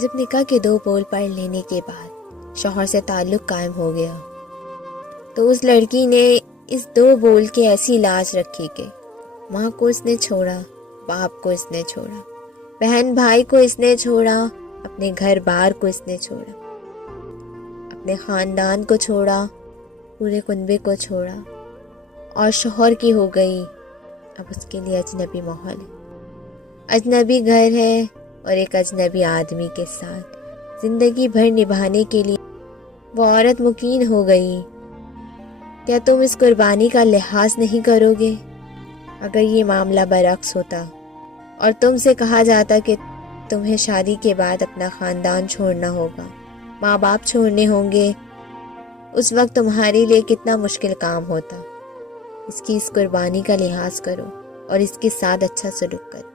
جب نکاح کے 2 بول پڑھ لینے کے بعد شوہر سے تعلق قائم ہو گیا تو اس لڑکی نے اس 2 بول کے ایسی لاج رکھی کہ ماں کو اس نے چھوڑا، باپ کو اس نے چھوڑا، بہن بھائی کو اس نے چھوڑا، اپنے گھر بار کو اس نے چھوڑا، اپنے خاندان کو چھوڑا، پورے کنبے کو چھوڑا، اور شوہر کی ہو گئی اب اس کے لیے اجنبی ماحول ہے، اجنبی گھر ہے، اور ایک اجنبی آدمی کے ساتھ زندگی بھر نبھانے کے لیے وہ عورت مکین ہو گئی۔ کیا تم اس قربانی کا لحاظ نہیں کرو گے؟ اگر یہ معاملہ برعکس ہوتا اور تم سے کہا جاتا کہ تمہیں شادی کے بعد اپنا خاندان چھوڑنا ہوگا، ماں باپ چھوڑنے ہوں گے، اس وقت تمہارے لیے کتنا مشکل کام ہوتا۔ اس کی اس قربانی کا لحاظ کرو اور اس کے ساتھ اچھا سلوک کرو۔